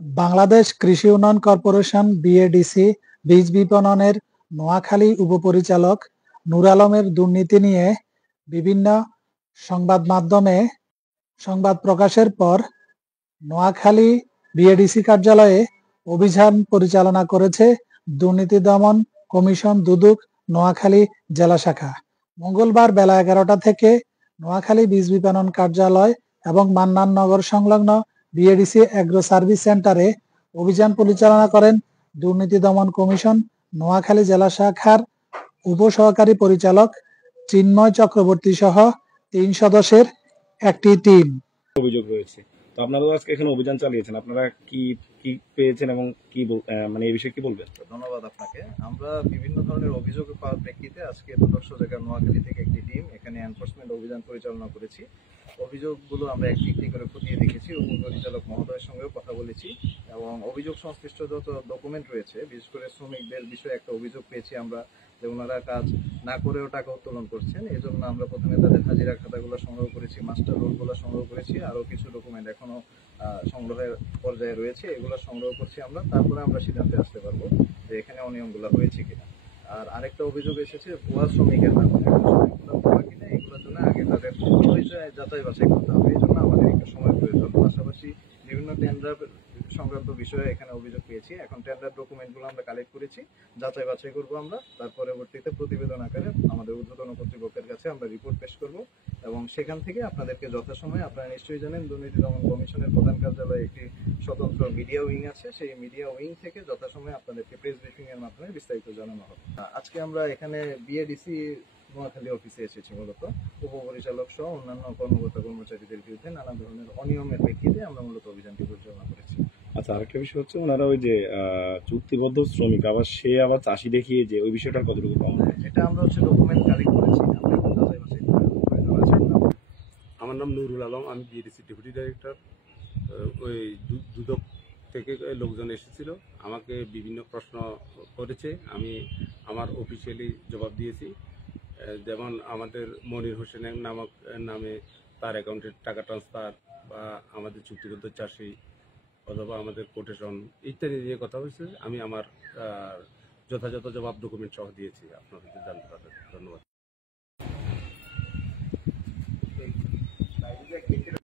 বাংলাদেশ কৃষি উন্নয়ন corporation BADC বীজ বিপণনের নোয়াখালী উপপরিচালক নূর আলমের দুর্নীতি নিয়ে বিভিন্ন সংবাদ মাধ্যমে সংবাদ প্রকাশের পর নোয়াখালী বিএডিসি কার্যালয়ে অভিযান পরিচালনা করেছে দুর্নীতি দমন কমিশন দুদক নোয়াখালী জেলা শাখা। মঙ্গলবার বেলা 11টা থেকে নোয়াখালী বীজ বিপণন কার্যালয় এবং মান্নান নগর সংলগ্ন বিএডিসি এগ্রো সার্ভিস সেন্টারে অভিযান পরিচালনা করেন দুর্নীতি দমন কমিশন নোয়াখালী জেলা শাখার উপসহকারী পরিচালক চিন্ময় চক্রবর্তী সহ 3 সদস্যের একটি টিম। অভিযোগ রয়েছে, তো আপনারা আজকে এখানে অভিযান চালিয়েছেন, আপনারা কি কি পেয়েছেন এবং কি মানে এই বিষয়ে কি বলবেন? ধন্যবাদ আপনাকে। আমরা বিভিন্ন ধরনের অভিযোগ পাওয়ার প্রেক্ষিতে আজকে তদর্শ জায়গা নোয়াখালী থেকে একটি টিম এখানে এনফোর্সমেন্ট অভিযান পরিচালনা করেছি। অভিযোগগুলো আমরা একটি একটি করে খতিয়ে দেখেছি, উপপরিচালক মহোদয়ের সঙ্গেও কথা বলেছি এবং অভিযোগ সংশ্লিষ্ট যত ডকুমেন্ট রয়েছে, বিশেষ করে শ্রমিকদের বিষয়ে একটা অভিযোগ পেয়েছি আমরা যে ওনারা কাজ না করেও টাকা উত্তোলন করছেন। এই জন্য আমরা প্রথমে তাদের হাজিরা খাতাগুলো সংগ্রহ করেছি, মাস্টার রোলগুলো সংগ্রহ করেছি, আরও কিছু ডকুমেন্ট এখনো সংগ্রহের পর্যায়ে রয়েছে, এগুলো সংগ্রহ করছি আমরা। তারপরে আমরা সিদ্ধান্তে আসতে পারবো যে এখানে অনিয়মগুলো হয়েছে কিনা। আর আরেকটা অভিযোগ এসেছে ভুয়া শ্রমিকের নামে, শ্রমিকগুলো ভুয়া কিনা এগুলোর জন্য আগে তাদের পরিচয় যাচাই বাছাই করতে হবে, এই জন্য আমাদের একটু সময় প্রয়োজন। পাশাপাশি বিভিন্ন টেন্ডার সংক্রান্ত বিষয়ে এখানে অভিযোগ পেয়েছি, এখন টেন্ডার ডকুমেন্টগুলো আমরা কালেক্ট করেছি, যাচাই বাছাই করবো আমরা। তার পরবর্তীতে প্রতিবেদন আকারে আমাদের ঊর্ধ্বতন কর্তৃপক্ষের কাছে আমরা রিপোর্ট পেশ করব এবং সেখান থেকে আপনাদেরকে যথাসময়ে, আপনারা নিশ্চয়ই জানেন দুর্নীতি দমন কমিশনের প্রধান কার্যালয়ে একটি স্বতন্ত্র মিডিয়া উইং আছে, সেই মিডিয়া উইং থেকে যথাসময়ে আপনাদেরকে প্রেস ব্রিফিং এর মাধ্যমে বিস্তারিত জানানো হবে। আজকে আমরা এখানে বিএডিসি নোয়াখালী অফিসে এসেছি মূলত উপপরিচালক সহ অন্যান্য কর্মকর্তা কর্মচারীদের বিরুদ্ধে নানা ধরনের অনিয়মের প্রেক্ষিতে আমরা মূলত অভিযানটি পরিচালনা করেছি। আচ্ছা, আরেকটা বিষয় হচ্ছে ওনারা ওই যে চুক্তিবদ্ধ শ্রমিক আবার সে আবার চাষি দেখিয়ে যে ওই বিষয়টার কতটুকু পাওয়া যায়? এটা আমরা ডকুমেন্ট কালেক্ট করেছি, আমরা এখন যাচাই বাছাই প্রয়োজন আছে। আমার নাম নুরুল আলম, আমি বিএডিসি ডেপুটি ডাইরেক্টর। ওই দুদক থেকে লোকজন এসেছিল, আমাকে বিভিন্ন প্রশ্ন করেছে, আমি আমার অফিসিয়ালি জবাব দিয়েছি। যেমন আমাদের মনির হোসেনের নামে তার অ্যাকাউন্টের টাকা ট্রান্সফার, বা আমাদের চুক্তিবদ্ধ চাষি অথবা আমাদের কোটেশন ইত্যাদি নিয়ে কথা হয়েছে। আমি আমার যথাযথ জবাব ডকুমেন্ট সহ দিয়েছি, আপনাদের জানতে পারবেন। ধন্যবাদ।